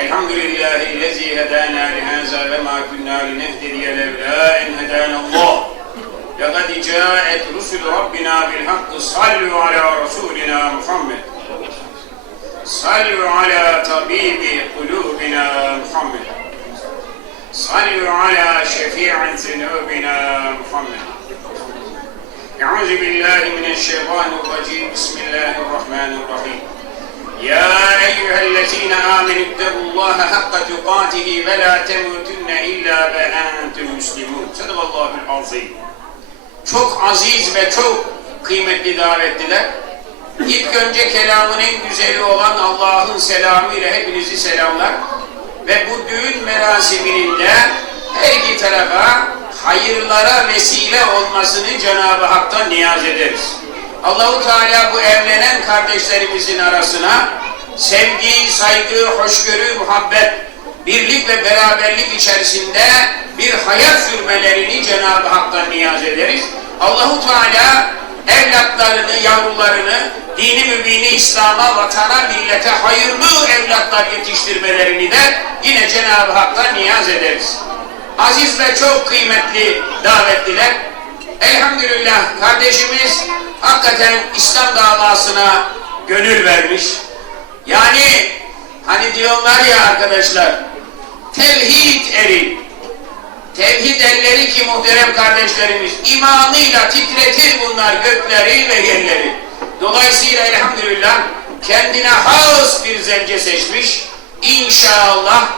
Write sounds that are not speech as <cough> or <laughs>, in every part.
الحمد لله الذي هدانا لهذا وما كنا لنهتدي لولا أن هدانا الله. لقد جاءت رسل ربنا بالحق صلوا على رسولنا محمد. صلوا على طبيب قلوبنا محمد. صلوا على شفيع ذنوبنا محمد. أعوذ بالله من الشيطان الرجيم. بسم الله الرحمن الرحيم. يا أيها الذين آمنوا اتقوا الله حق تقاته ولا تموتن إلا وأنتم مسلمون صدق الله العظيم Çok aziz ve çok kıymetli davetliler. İlk önce kelamın en güzeli olan Allah'ın selamı ile hepinizi selamlar. Ve bu düğün merasiminin de her iki tarafa hayırlara vesile olmasını Cenab-ı Hak'tan niyaz ederiz. Allahu Teala bu evlenen kardeşlerimizin arasına sevgi, saygı, hoşgörü, muhabbet, birlik ve beraberlik içerisinde bir hayat sürmelerini Cenab-ı Hak'tan niyaz ederiz. Allahu Teala evlatlarını, yavrularını dini mübini İslam'a, vatana, millete hayırlı evlatlar yetiştirmelerini de yine Cenab-ı Hak'tan niyaz ederiz. Aziz ve çok kıymetli davetliler, elhamdülillah kardeşimiz hakikaten İslam davasına gönül vermiş. Yani hani diyorlar ya arkadaşlar, tevhid eri, tevhid elleri ki muhterem kardeşlerimiz, imanıyla titretir bunlar gökleri ve yerleri. Dolayısıyla elhamdülillah kendine has bir zevce seçmiş. İnşallah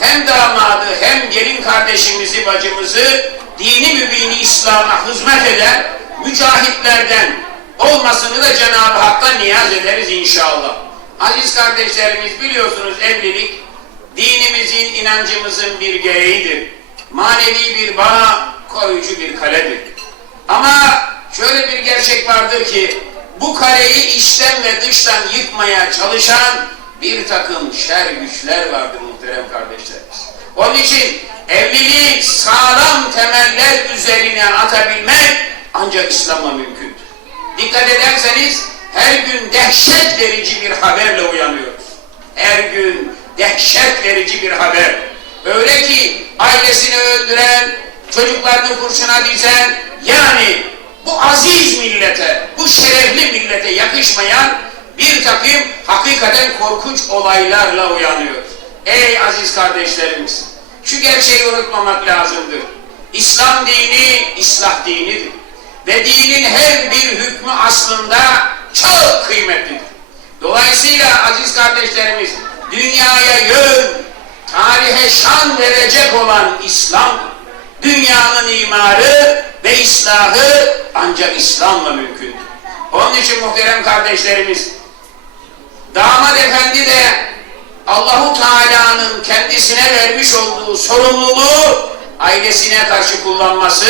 hem damadı hem gelin kardeşimizi, bacımızı dini mübini İslam'a hizmet eden mücahitlerden olmasını da Cenab-ı Hak'tan niyaz ederiz inşallah. Aziz kardeşlerimiz biliyorsunuz evlilik dinimizin, inancımızın bir gereğidir. Manevi bir bağ, koruyucu bir kaledir. Ama şöyle bir gerçek vardır ki bu kaleyi içten ve dıştan yıkmaya çalışan bir takım şer güçler vardır muhterem kardeşlerimiz. Onun için evliliği sağlam temeller üzerine atabilmek ancak İslam'la mümkündür. Dikkat ederseniz her gün dehşet verici bir haberle uyanıyoruz. Her gün dehşet verici bir haber. Öyle ki ailesini öldüren, çocuklarını kurşuna dizen, yani bu aziz millete, bu şerefli millete yakışmayan bir takım hakikaten korkunç olaylarla uyanıyoruz. Ey aziz kardeşlerimiz, şu gerçeği unutmamak lazımdır. İslam dini, İslah dinidir. Ve dinin her bir hükmü aslında çok kıymetlidir. Dolayısıyla aziz kardeşlerimiz, dünyaya yön, tarihe şan verecek olan İslam, dünyanın imarı ve islahı ancak İslam'la mümkündür. Onun için muhterem kardeşlerimiz, damat efendi de Allahu Teala'nın kendisine vermiş olduğu sorumluluğu ailesine karşı kullanması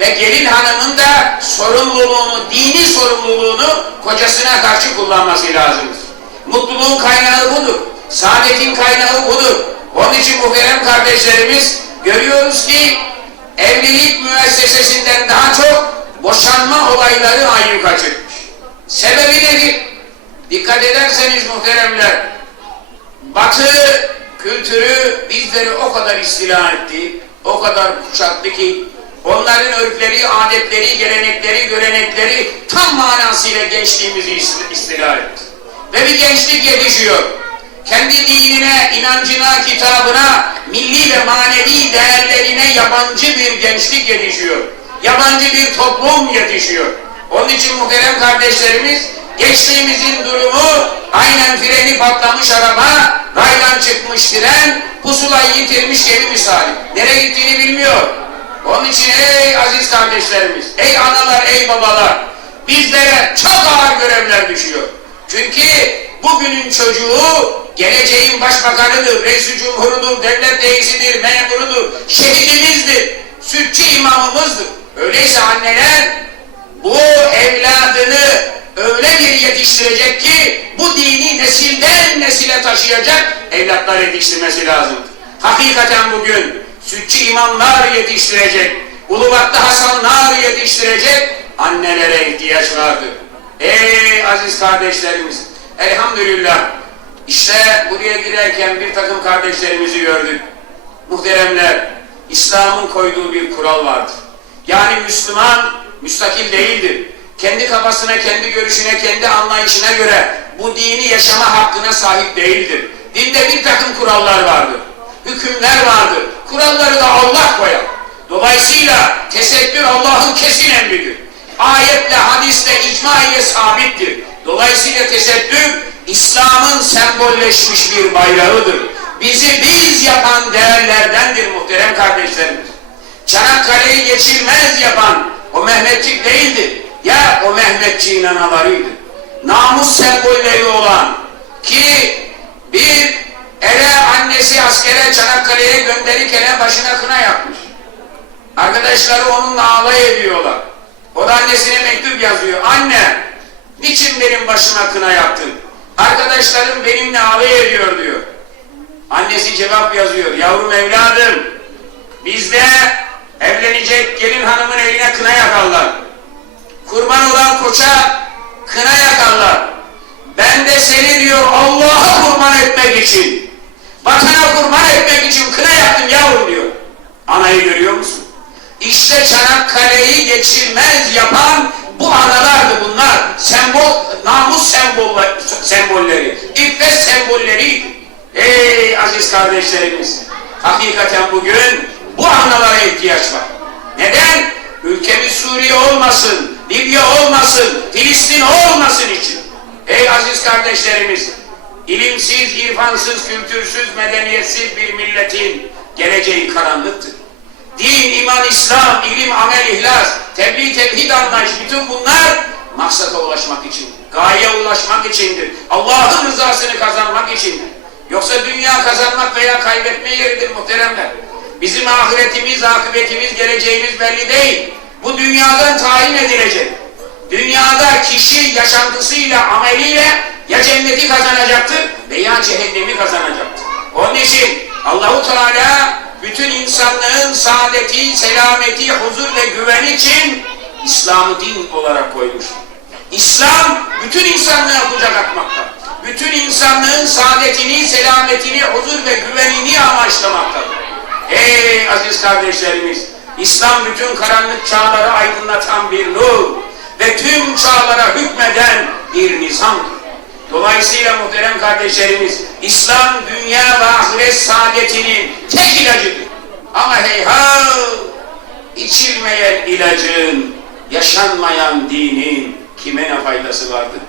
ve gelin hanımın da sorumluluğunu, dini sorumluluğunu kocasına karşı kullanması lazımdır. Mutluluğun kaynağı budur. Saadetin kaynağı budur. Onun için muhterem kardeşlerimiz görüyoruz ki evlilik müessesesinden daha çok boşanma olayları ayyuka çıkmış. Sebebi nedir? Dikkat ederseniz muhteremler, Batı kültürü bizleri o kadar istila etti, o kadar kuşattı ki onların örfleri, adetleri, gelenekleri, görenekleri tam manasıyla gençliğimizi istila etti. Ve bir gençlik yetişiyor. Kendi dinine, inancına, kitabına, milli ve manevi değerlerine yabancı bir gençlik yetişiyor. Yabancı bir toplum yetişiyor. Onun için muhterem kardeşlerimiz, gençliğimizin durumu aynen freni patlamış araba, raydan çıkmış tren, pusulayı yitirmiş gemi misali. Nereye gittiğini bilmiyor. Onun için ey aziz kardeşlerimiz, ey analar, ey babalar, bizlere çok ağır görevler düşüyor. Çünkü bugünün çocuğu geleceğin başbakanıdır, reis cumhurudur, devlet reisidir, memurudur, şehidimizdir, sütçü imamımızdır. Öyleyse anneler bu evladını öyle bir yetiştirecek ki bu dini nesilden nesile taşıyacak evlatlar yetiştirmesi lazım. Hakikaten bugün sütçü imamlar yetiştirecek, Ulubatlı Hasanlar yetiştirecek annelere ihtiyaç vardır. Ey aziz kardeşlerimiz, elhamdülillah İşte buraya girerken bir takım kardeşlerimizi gördük. Muhteremler, İslam'ın koyduğu bir kural vardır. Yani Müslüman müstakil değildir. Kendi kafasına, kendi görüşüne, kendi anlayışına göre bu dini yaşama hakkına sahip değildir. Dinde bir takım kurallar vardır. Hükümler vardır. Kuralları da Allah koyar. Dolayısıyla tesettür Allah'ın kesin emridir. Ayetle, hadisle, icma ile sabittir. Dolayısıyla tesettür İslam'ın sembolleşmiş bir bayrağıdır. Bizi biz yapan değerlerdendir muhterem kardeşlerimiz. Çanakkale'yi geçilmez yapan o Mehmetçik değildi. Ya o Mehmetçiğin analarıydı. Namus sembolleri olan ki bir ele annesi askere Çanakkale'ye gönderirken başına kına yapmış. Arkadaşları onunla alay ediyorlar. O da annesine mektup yazıyor. Anne, niçin benim başıma kına yaptın? Arkadaşlarım benimle alay ediyor diyor. Annesi cevap yazıyor. Yavrum evladım, bizde evlenecek gelin hanımın eline kına yakarlar. Kurban olan koça kına yakarlar. Ben de seni diyor Allah'a kurban etmek için, vatana kurban etmek için kına yaptım yavrum diyor. Anayı görüyor musun? İşte Çanakkale'yi geçilmez yapan bu analardı bunlar. Sembol, namus semboller, sembolleri, iffet sembolleriydi. Ey aziz kardeşlerimiz! Hakikaten bugün bu analara ihtiyaç var. Neden? Ülkemiz Suriye olmasın, Libya olmasın, Filistin olmasın için. Ey aziz kardeşlerimiz! ilimsiz, irfansız, kültürsüz, medeniyetsiz bir milletin geleceği karanlıktır. Din, iman, İslam, ilim, amel, ihlas, tebliğ, tevhid anlayış, bütün bunlar maksata ulaşmak için, gayeye ulaşmak içindir. Allah'ın rızasını kazanmak içindir. Yoksa dünya kazanmak veya kaybetme yeridir muhteremler. Bizim ahiretimiz, akıbetimiz, geleceğimiz belli değil. Bu dünyadan tayin edilecek. Dünyada kişi yaşantısıyla, ameliyle ya cenneti kazanacaktır veya cehennemi kazanacaktır. Onun için Allahu Teala bütün insanlığın saadeti, selameti, huzur ve güven için İslam'ı din olarak koymuş. İslam bütün insanlığa kucak atmakta. Bütün insanlığın saadetini, selametini, huzur ve güvenini amaçlamaktadır. Ey aziz kardeşlerimiz! İslam bütün karanlık çağları aydınlatan bir nur ve tüm çağlara hükmeden bir nizamdır. Dolayısıyla muhterem kardeşlerimiz, İslam dünya ve ahiret saadetinin tek ilacıdır. Ama heyhat, içilmeyen ilacın, yaşanmayan dinin kime ne faydası vardır?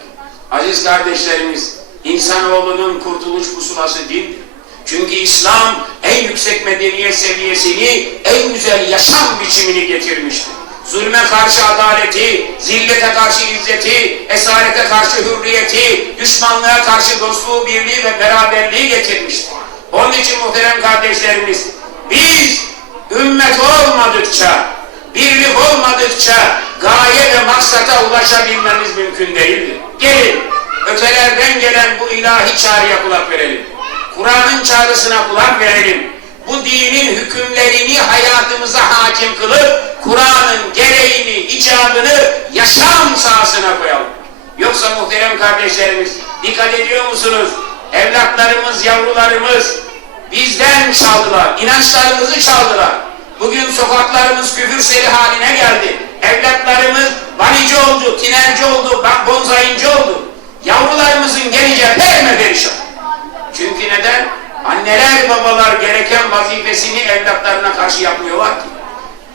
Aziz kardeşlerimiz, insanoğlunun kurtuluş pusulası dindir. Çünkü İslam en yüksek medeniyet seviyesini, en güzel yaşam biçimini getirmiştir zulme karşı adaleti, zillete karşı izzeti, esarete karşı hürriyeti, düşmanlığa karşı dostluğu, birliği ve beraberliği getirmiştir. Onun için muhterem kardeşlerimiz, biz ümmet olmadıkça, birlik olmadıkça gaye ve maksata ulaşabilmemiz mümkün değildir. Gelin, ötelerden gelen bu ilahi çağrıya kulak verelim. Kur'an'ın çağrısına kulak verelim. Bu dinin hükümlerini hayatımıza hakim kılıp Kur'an'ın gereğini, icabını yaşam sahasına koyalım. Yoksa muhterem kardeşlerimiz, dikkat ediyor musunuz? Evlatlarımız, yavrularımız bizden çaldılar, inançlarımızı çaldılar. Bugün sokaklarımız küfür seri haline geldi. Evlatlarımız banici oldu, tinerci oldu, bonzayıncı oldu. Yavrularımızın geleceği perme perişan. Neden? Anneler, babalar gereken vazifesini evlatlarına karşı yapmıyorlar ki.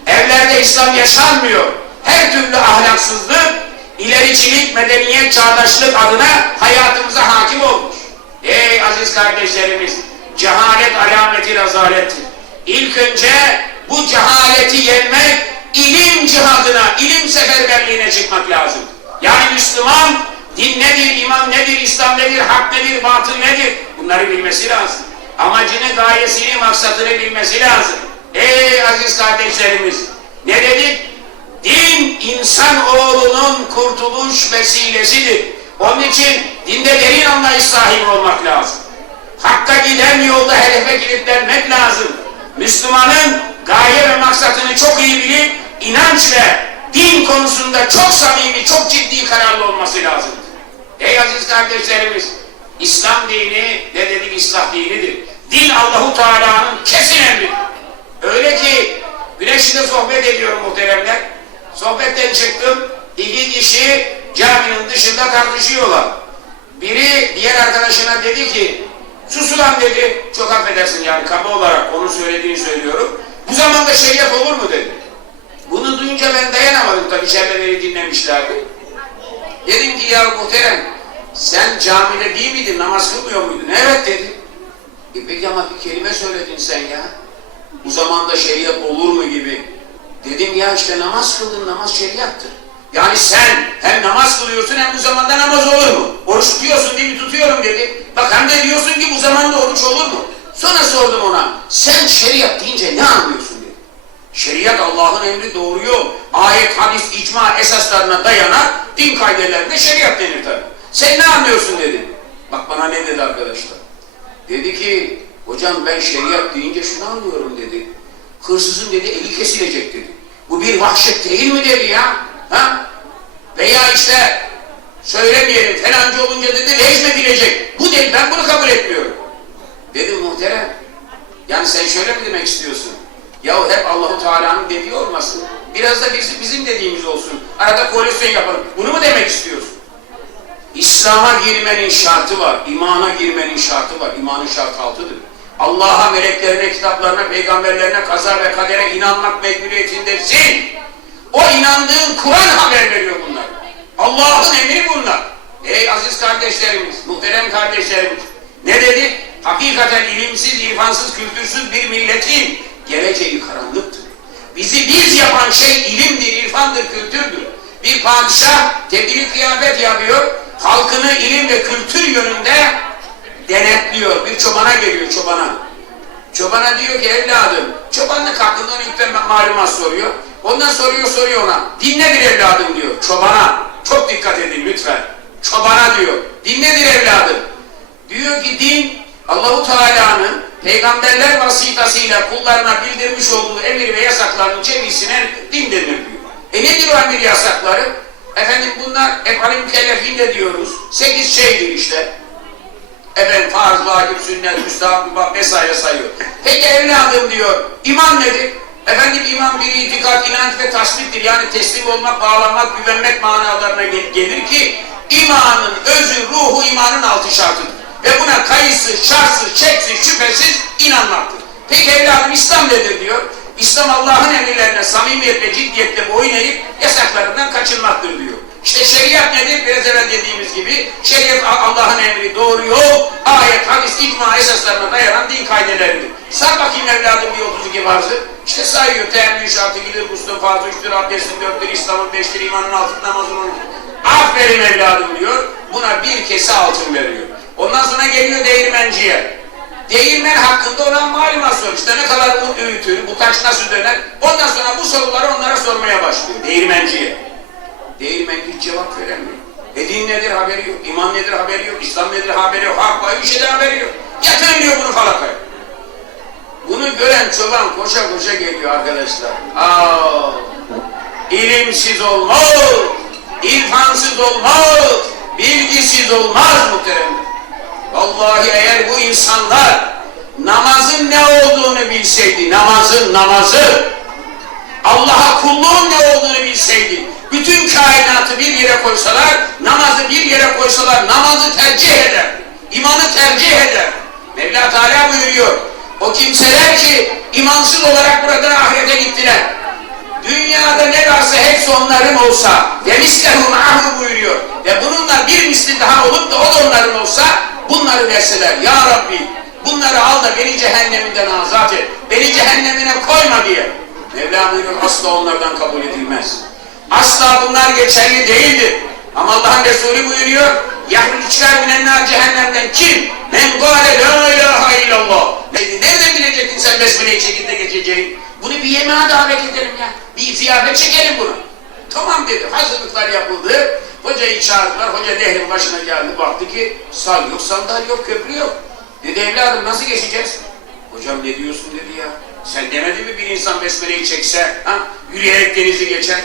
Evlerde İslam yaşanmıyor. Her türlü ahlaksızlık, ilericilik, medeniyet, çağdaşlık adına hayatımıza hakim olmuş. Ey aziz kardeşlerimiz, cehalet alameti rezalettir. İlk önce bu cehaleti yenmek, ilim cihadına, ilim seferberliğine çıkmak lazım. Yani Müslüman, din nedir, iman nedir, İslam nedir, hak nedir, batıl nedir? Bunları bilmesi lazım. Amacını, gayesini, maksatını bilmesi lazım. Ey aziz kardeşlerimiz, ne dedik? Din insan oğlunun kurtuluş vesilesidir. Onun için dinde derin anlayış sahibi olmak lazım. Hakka giden yolda hedefe kilitlenmek lazım. Müslümanın gaye ve maksatını çok iyi bilip inanç ve din konusunda çok samimi, çok ciddi kararlı olması lazım. Ey aziz kardeşlerimiz, İslam dini ne dedik İslam dinidir. Din Allahu Teala'nın kesin emri. Öyle ki güneşinde sohbet ediyorum muhteremler. Sohbetten çıktım. iki kişi caminin dışında tartışıyorlar. Biri diğer arkadaşına dedi ki sus ulan dedi. Çok affedersin yani kaba olarak onun söylediğini söylüyorum. Bu zamanda şeriat olur mu dedi. Bunu duyunca ben dayanamadım tabii içeride beni dinlemişlerdi. Dedim ki ya muhterem sen camide değil miydin namaz kılmıyor muydun? Evet dedi. E peki ama bir kelime söyledin sen ya. Bu zamanda şeriat olur mu gibi. Dedim ya işte namaz kıldın namaz şeriattır. Yani sen hem namaz kılıyorsun hem bu zamanda namaz olur mu? Oruç tutuyorsun değil mi? Tutuyorum dedi. Bak hem de diyorsun ki bu zamanda oruç olur mu? Sonra sordum ona. Sen şeriat deyince ne anlıyorsun dedi. Şeriat Allah'ın emri doğru yol. Ayet, hadis, icma esaslarına dayanan din kaidelerinde şeriat denir tabi. Sen ne anlıyorsun dedi. Bak bana ne dedi arkadaşlar. Dedi ki hocam ben şeriat deyince şunu anlıyorum dedi. Hırsızın dedi eli kesilecek dedi. Bu bir vahşet değil mi dedi ya. Ha? Veya işte söylemeyelim falancı olunca dedi rejmedilecek. Bu değil ben bunu kabul etmiyorum. Dedim muhterem. Yani sen şöyle mi demek istiyorsun? Yahu hep Allahu Teala'nın dediği olmasın. Biraz da bizim, bizim dediğimiz olsun. Arada koalisyon yapalım. Bunu mu demek istiyorsun? İslam'a girmenin şartı var. imana girmenin şartı var. İmanın şartı altıdır. Allah'a, meleklerine, kitaplarına, peygamberlerine, kaza ve kadere inanmak mecburiyetindesin. O inandığın Kur'an haber veriyor bunlar. Allah'ın emri bunlar. Ey aziz kardeşlerimiz, muhterem kardeşlerimiz. Ne dedi? Hakikaten ilimsiz, irfansız, kültürsüz bir milletin geleceği karanlıktır. Bizi biz yapan şey ilimdir, irfandır, kültürdür. Bir padişah tebdili kıyafet yapıyor, halkını ilim ve kültür yönünde denetliyor. Bir çobana geliyor çobana. Çobana diyor ki evladım, çobanlık hakkında de malumat soruyor. Ondan soruyor soruyor ona. Din nedir evladım diyor. Çobana. Çok dikkat edin lütfen. Çobana diyor. Din nedir evladım? Diyor ki din Allahu Teala'nın peygamberler vasıtasıyla kullarına bildirmiş olduğu emir ve yasaklarının cemisinden din denir diyor. E nedir o emir yasakları? Efendim bunlar efali mükellefin de diyoruz. Sekiz şeydir işte. Efendim farz, vacip, sünnet, müstahap, mübah sayıyor. Peki evladım diyor, iman nedir? Efendim iman bir itikat, inanç ve tasdiktir. Yani teslim olmak, bağlanmak, güvenmek manalarına gel- gelir ki imanın özü, ruhu imanın altı şartıdır. Ve buna kayıtsız, şartsız, çeksiz, şüphesiz inanmaktır. Peki evladım İslam nedir diyor. İslam Allah'ın emirlerine samimiyetle, ciddiyetle boyun eğip yasaklarından kaçınmaktır diyor. İşte şeriat nedir? Biraz evvel dediğimiz gibi şeriat Allah'ın emri, doğru yol, ayet, hadis, icma esaslarına dayanan din kaideleridir. Say bakayım evladım bir 32 farzı. İşte sayıyor. Teemmün şartı gidir, guslun farzı üçtür, abdestin dörttür, İslam'ın beştir, imanın altıdır, namazın onundur. Aferin evladım diyor. Buna bir kese altın veriyor. Ondan sonra geliyor değirmenciye. Değirmen hakkında ona malumat. İşte ne kadar un öğütür, bu taş nasıl döner. Ondan sonra bu soruları onlara sormaya başlıyor. Değirmenciye. Değirmen hiç cevap veremiyor. E nedir haberi yok, iman nedir haberi yok, İslam nedir haberi yok, hak var bir şeyden haberi yok. Yatırın diyor bunu falakaya. Bunu gören çoban koşa koşa geliyor arkadaşlar. Aa, ilimsiz olmaz, irfansız olmaz, bilgisiz olmaz muhteremler. Vallahi eğer bu insanlar namazın ne olduğunu bilseydi, namazın namazı, Allah'a kulluğun ne olduğunu bilseydi, bütün kainatı bir yere koysalar, namazı bir yere koysalar, namazı tercih eder, imanı tercih eder. Mevla Teala buyuruyor, o kimseler ki imansız olarak buradan ahirete gittiler. Dünyada ne varsa hepsi onların olsa ve mislehu ma'ahu buyuruyor. Ve bununla bir misli daha olup da o da onların olsa bunları verseler. Ya Rabbi bunları al da beni cehenneminden azat et. Beni cehennemine koyma diye. Mevla buyuruyor asla onlardan kabul edilmez. Asla bunlar geçerli değildir. Ama Allah'ın Resulü buyuruyor Yahrucu çıkar binenler cehennemden kim? Men gâle la ilahe illallah. Nereden bilecektin sen besmele-i şekilde geçeceğin? Bunu bir yemeğe davet edelim ya. Bir ziyafet çekelim bunu. Tamam dedi. Hazırlıklar yapıldı. Hocayı çağırdılar. Hoca nehrin başına geldi. Baktı ki sal yok, sandalye yok, köprü yok. Dedi evladım nasıl geçeceğiz? Hocam ne diyorsun dedi ya. Sen demedin mi bir insan besmeleyi çekse, ha? yürüyerek denizi geçer.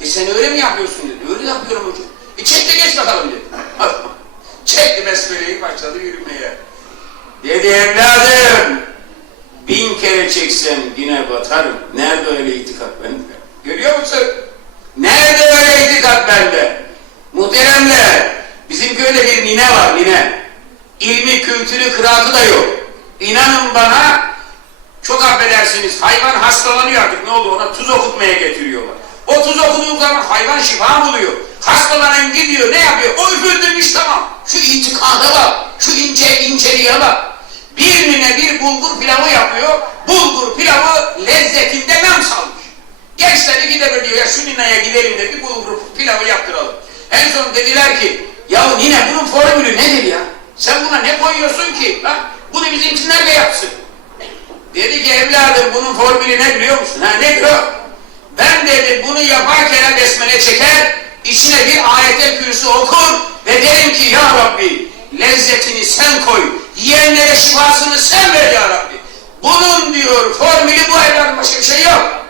E sen öyle mi yapıyorsun dedi. Öyle yapıyorum hocam. E çek de geç bakalım dedi. <laughs> Çekti besmeleyi başladı yürümeye. Dedi evladım bin kere çeksen yine batarım. Nerede öyle itikat bende? Görüyor musun? Nerede öyle itikat bende? Muhteremler, bizim köyde bir nine var nine. İlmi, kültürü, kıraatı da yok. İnanın bana, çok affedersiniz, hayvan hastalanıyor artık ne oldu ona tuz okutmaya getiriyorlar. O tuz okuduğu zaman hayvan şifa buluyor. Hastalanan gidiyor ne yapıyor? O üfürdürmüş tamam. Şu itikada bak, şu ince inceliğe bak. Bir nine bir bulgur pilavı yapıyor. Bulgur pilavı lezzetinde nem salmış. Gençler iki de diyor ya şu nineye gidelim dedi bulgur pilavı yaptıralım. En son dediler ki ya nine bunun formülü nedir ya? Sen buna ne koyuyorsun ki? Ha? Bunu bizimkiler de yapsın. Dedi ki evladım bunun formülü ne biliyor musun? Ha nedir o? Ben dedi bunu yaparken besmele çeker, içine bir ayetel kürsü okur ve derim ki ya Rabbi lezzetini sen koy, yiyenlere şifasını sen ver ya Rabbi. Bunun diyor formülü bu evladım başka bir şey yok.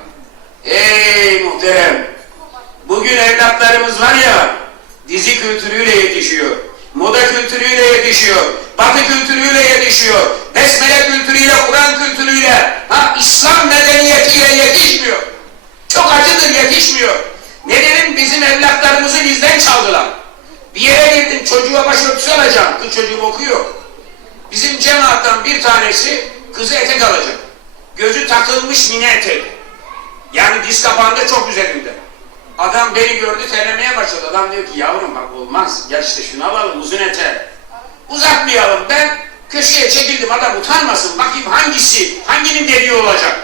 Ey muhterem! Bugün evlatlarımız var ya, dizi kültürüyle yetişiyor, moda kültürüyle yetişiyor, batı kültürüyle yetişiyor, besmele kültürüyle, Kur'an kültürüyle, ha, İslam medeniyetiyle yetişmiyor. Çok acıdır yetişmiyor. Nedenin bizim evlatlarımızı bizden çaldılar. Bir yere girdim çocuğa başörtüsü alacağım. Kız çocuğum okuyor. Bizim cemaattan bir tanesi kızı etek alacak. Gözü takılmış mini etek. Yani diz kapağında çok üzerinde. Adam beni gördü terlemeye başladı. Adam diyor ki yavrum bak olmaz. Gel işte şunu alalım uzun ete. Uzatmayalım. Ben köşeye çekildim adam utanmasın. Bakayım hangisi, hanginin dediği olacak.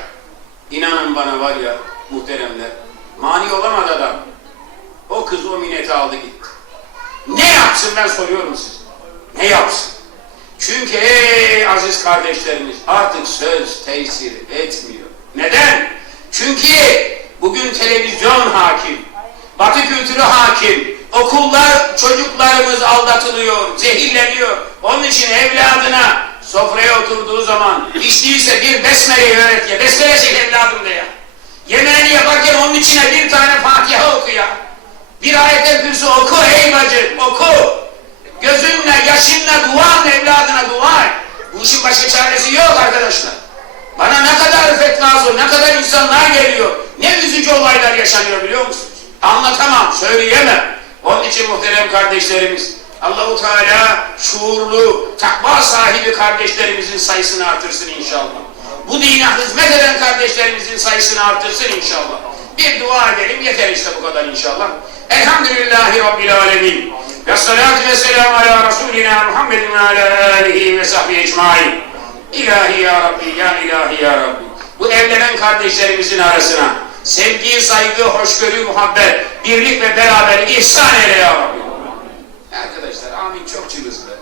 İnanın bana var ya muhteremler. Mani olamadı adam. O kız o mineti aldı gitti. Ne yapsın ben soruyorum size. Ne yapsın? Çünkü ey aziz kardeşlerimiz artık söz tesir etmiyor. Neden? Çünkü bugün televizyon hakim, batı kültürü hakim, okullar çocuklarımız aldatılıyor, zehirleniyor. Onun için evladına sofraya oturduğu zaman hiç bir besmeleyi öğret ya. Besmele çek evladım de ya. Yemeğini yaparken onun içine bir tane Fatiha oku ya. Bir ayet-el kürsü oku ey bacı, oku. Gözünle, yaşınla dua evladına dua et. Bu işin başka çaresi yok arkadaşlar. Bana ne kadar fetva zor, ne kadar insanlar geliyor. Ne üzücü olaylar yaşanıyor biliyor musunuz? Anlatamam, söyleyemem. Onun için muhterem kardeşlerimiz, Allahu Teala şuurlu, takva sahibi kardeşlerimizin sayısını artırsın inşallah. Bu dine hizmet eden kardeşlerimizin sayısını artırsın inşallah. Bir dua edelim yeter işte bu kadar inşallah. Elhamdülillahi Rabbil Alemin. Ve salatu ve selamu ala Resulina Muhammedin ve ala alihi ve sahbihi ecmain. İlahi ya Rabbi, ya ilahi ya Rabbi. Bu evlenen kardeşlerimizin arasına sevgi, saygı, hoşgörü, muhabbet, birlik ve beraberlik ihsan eyle ya Rabbi. Arkadaşlar amin çok cılız be.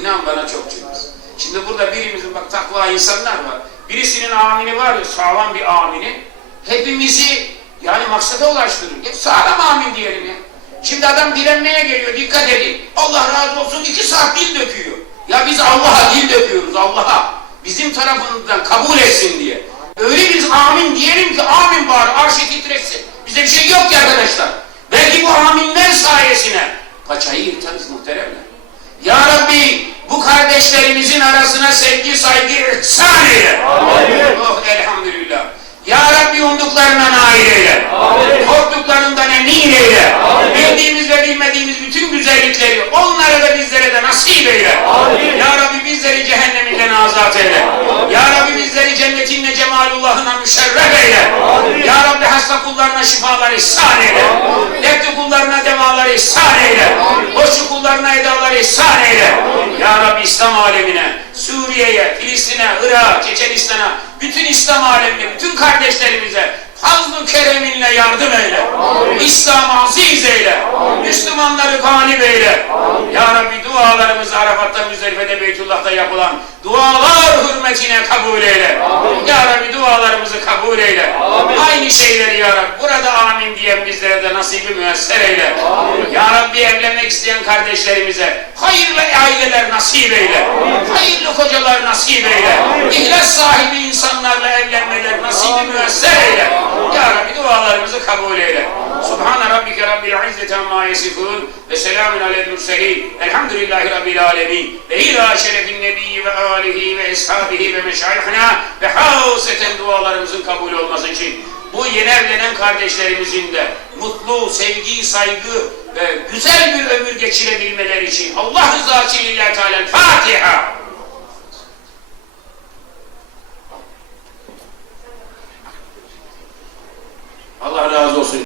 İnan bana çok cılız. Şimdi burada birimizin bak takva insanlar var. Birisinin amini var ya sağlam bir amini. Hepimizi yani maksada ulaştırır. Hep sağlam amin diyelim ya. Şimdi adam direnmeye geliyor dikkat edin. Allah razı olsun iki saat dil döküyor. Ya biz Allah'a dil döküyoruz Allah'a. Bizim tarafından kabul etsin diye. Öyle biz amin diyelim ki amin var arşı titresin. Bize bir şey yok ki arkadaşlar. Belki bu aminler sayesine paçayı yırtarız muhteremler. Ya Rabbi bu kardeşlerimizin arasına sevgi saygı ihsan eyle. Oh elhamdülillah. Ya Rabbi umduklarına nail eyle. Korktuklarından emin eyle. Bildiğimiz ve bilmediğimiz bütün güzellikleri onlara da bizlere de nasip eyle. Ya Rabbi bizleri cehenneminden azat eyle. Ya Rabbi bizleri cennetinle cemalullahına müşerref eyle. Ya Rabbi hasta kullarına şifalar ihsan eyle. Dertli kullarına demalar ihsan eyle. Boşluk kullarına edalar ihsan eyle. Ya Rabbi İslam alemine, Suriye'ye, Filistin'e, Irak'a, Çeçenistan'a, bütün İslam alemine, bütün kardeşlerimize fazl-ı kereminle yardım eyle. İslam'ı aziz eyle. Müslümanları galip eyle. Ya Rabbi dualarımızı Arafat'ta, Müzdelife'de, Beytullah'ta yapılan dualar hürmetine kabul eyle. Ya Rabbi dualarımızı kabul eyle. Aynı şeyleri Ya Rabbi burada amin diyen bizlere de nasibi müesser eyle. Ya Rabbi evlenmek isteyen kardeşlerimize hayırlı aileler nasip eyle. Hayırlı kocalar nasip eyle. İhlas sahibi insanlarla evlenmeler nasibi müesser eyle. Ya Rabbi dualarımızı kabul eyle. Subhane rabbike rabbil izzeti amma yasifun ve selamun alel murselin. Elhamdülillahi rabbil alemin. Ve ila şerefin nebiyyi ve alihi ve eshabihi ve meşayihina ve haseten dualarımızın kabul olması için bu yeni evlenen kardeşlerimizin de mutlu, sevgi, saygı ve güzel bir ömür geçirebilmeleri için Allah rızası için lillahi teala Fatiha. Allah razı olsun.